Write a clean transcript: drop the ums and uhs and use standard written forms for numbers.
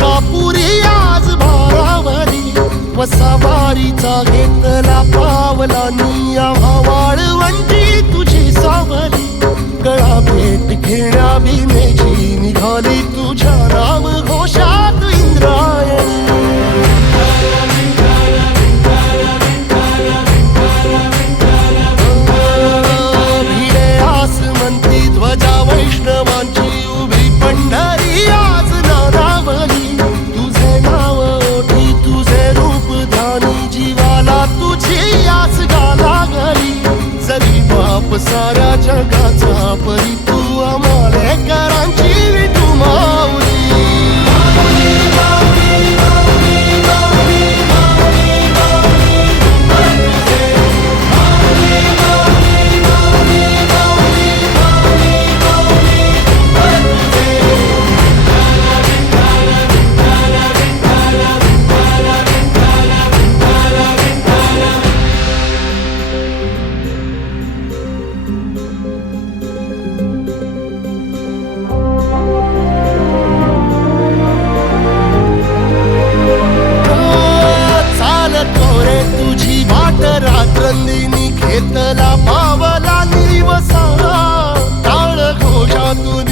कापुरी आज भारावली वसावारीचा घेतला पावला निया वाळवंटी तुझी सावली गळा भेट घेण्या भीमेची निघाली तुझ्या नाम घोषात इंद्रायणी भिडे आसमंती ध्वजा वैष्णवांची उभी पंढरी आज नानावली तुझे नाव ओठी तुझे रूप ध्यानी जीवाला तुझी आस गाला गली जरी बाप साऱ्या जगाचा परी तू आमालेकरांची विठू माऊली तुझी वाट रात्रंदिनी घेतला पावला निवसा टाळ घोषातून